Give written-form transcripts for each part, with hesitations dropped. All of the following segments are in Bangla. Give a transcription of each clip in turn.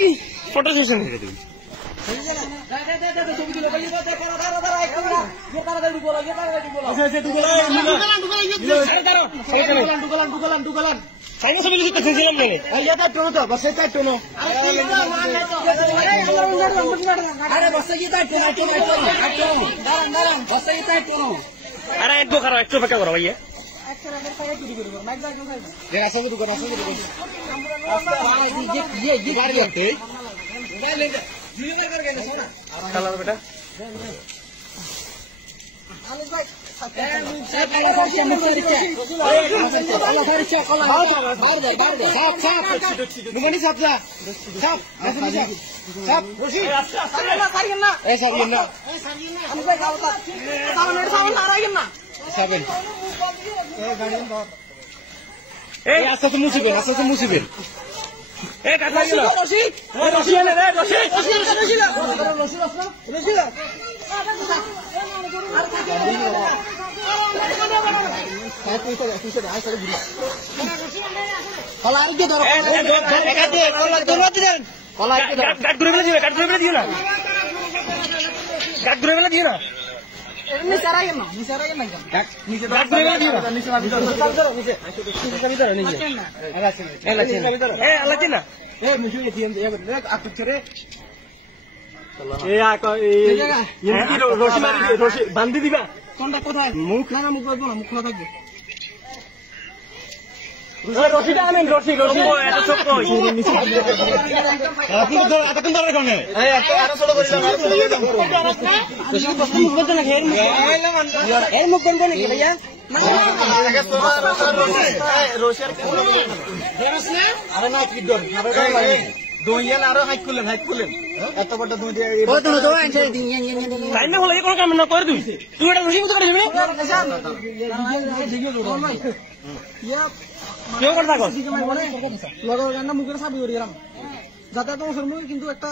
কি ফটো সেশন করে দিবি अरे एक दो करो एक पे क्या करो भैया बेटा मुसीबत बांधी दिबा मुख ना मुख मुख ना থাকবে রশিটা আনেন রশি রশি এত ছোট আপনি তো এতক্ষণ ধরে কোনে এই আরো ছোট করে দাও রশি প্রশ্ন মুখ বলতে না এই মুখ বলবো নাকি ভাইয়া রশি আরে না কি দর দইয়ান আরো হাইক করলেন এত বড় দই দিয়ে ও তো দই আনছে তাই না হলো এই কোন কাম না করে তুই তুই এটা রশি মতো করে দিবি ইয়া কেউ করতা কর লগর গান্না মুখের সাবি করে দিলাম যাতে তো শর্ম কিন্তু একটা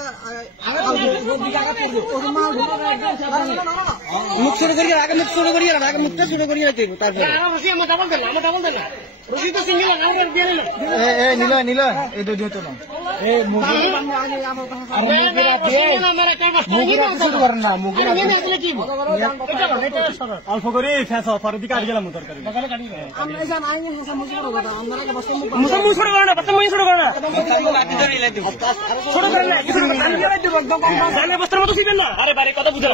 মুখ শুরু করি আগে মুখ শুরু করি আগে মুখটা শুরু করি দেব তারপর রশি আমরা ডাবল দেন রশি তো সিঙ্গেল আগে দিয়ে নিল নিল এই দুই তো না এই মুখের আগে মুখের শুরু করেন না মুখের আগে কি এটা অল্প করে ফেস পরে দিকে আড়ি গেলাম তরকারি আমরা জান আইনি মুখ শুরু করব আমরা মুখ শুরু করব না প্রথম মুখ শুরু করব না শুরু করলে কিছু পানি দিয়ে দেব জানে বস্তার মতো দিবেন না আরে বারে কথা বুঝা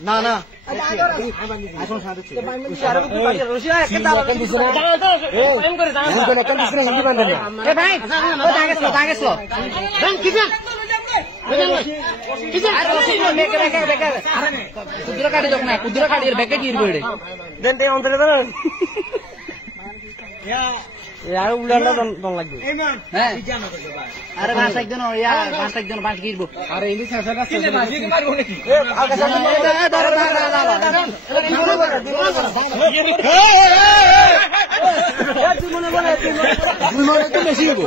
না না কুদুরা কাটি দেখ না কুদুরা কাটি ব্যাগে কি ইরবে দেন তে অন্তরে দেন यार उड़ाला दन লাগবে হ্যাঁ আরে বাস একজন ইয়া বাস একজন বাস গিরবো আরে ইনি সাসা কাছে বাস কি মারবো নাকি এ আগে সামনে তুই মনে বলে তো বেশি হবো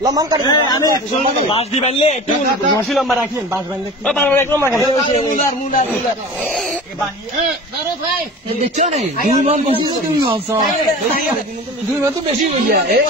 লম্বান কাটি আমি বাস দি বানলে একটু মশি লম্বা রাখেন বাস বানলে বানলে একদম মুলার এ বানিয়ে দাঁড়ো ভাই দেখছো না দুই মান বেশি তো তুমি মানছো দুই মান তো বেশি হইয়া এই